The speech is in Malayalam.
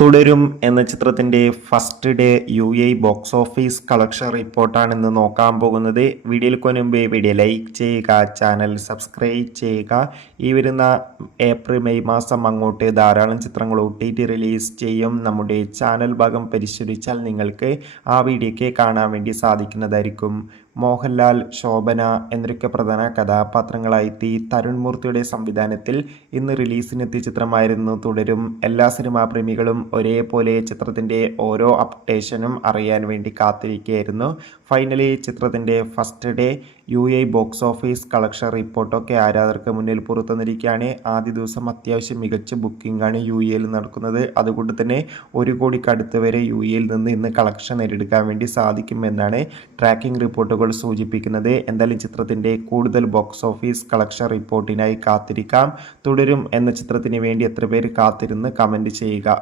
തുടരും എന്ന ചിത്രത്തിൻ്റെ first day UAE box office collection റിപ്പോർട്ടാണ് ഇന്ന് നോക്കാൻ പോകുന്നത്. വീഡിയോയിൽ മുൻപ് വീഡിയോ ലൈക്ക് ചെയ്യുക, ചാനൽ സബ്സ്ക്രൈബ് ചെയ്യുക. ഈ വരുന്ന ഏപ്രിൽ മെയ് മാസം അങ്ങോട്ട് ധാരാളം ചിത്രങ്ങൾ OTT റിലീസ് ചെയ്യും. നമ്മുടെ ചാനൽ ഭാഗം പരിശോധിച്ചാൽ നിങ്ങൾക്ക് ആ വീഡിയോയ്ക്ക് കാണാൻ വേണ്ടി സാധിക്കുന്നതായിരിക്കും. മോഹൻലാൽ, ശോഭന എന്നൊക്കെ പ്രധാന കഥാപാത്രങ്ങളായെത്തി തരുൺ മൂർത്തിയുടെ സംവിധാനത്തിൽ ഇന്ന് റിലീസിനെത്തിയ ചിത്രമായിരുന്നു തുടരും. എല്ലാ സിനിമാ പ്രേമികളും ഒരേപോലെ ചിത്രത്തിൻ്റെ ഓരോ അപ്ഡേഷനും അറിയാൻ വേണ്ടി കാത്തിരിക്കുകയായിരുന്നു. ഫൈനലി ചിത്രത്തിൻ്റെ first day UAE box office collection റിപ്പോർട്ടൊക്കെ ആരാധകർക്ക് മുന്നിൽ പുറത്തുവന്നിരിക്കുകയാണ്. ആദ്യ ദിവസം അത്യാവശ്യം മികച്ച ബുക്കിംഗാണ് UAEയിൽ നടക്കുന്നത്. അതുകൊണ്ട് തന്നെ 1 കോടിക്കടുത്ത് വരെ UAEയിൽ നിന്ന് ഇന്ന് കളക്ഷൻ നേടിയെടുക്കാൻ വേണ്ടി സാധിക്കുമെന്നാണ് ട്രാക്കിംഗ് റിപ്പോർട്ടുകൾ സൂചിപ്പിക്കുന്നത്. എന്തായാലും ചിത്രത്തിൻ്റെ കൂടുതൽ ബോക്സ് ഓഫീസ് കളക്ഷൻ റിപ്പോർട്ടിനായി കാത്തിരിക്കാം. തുടരും എന്ന ചിത്രത്തിന് വേണ്ടി എത്ര പേര് കാത്തിരുന്ന് കമൻറ്റ് ചെയ്യുക.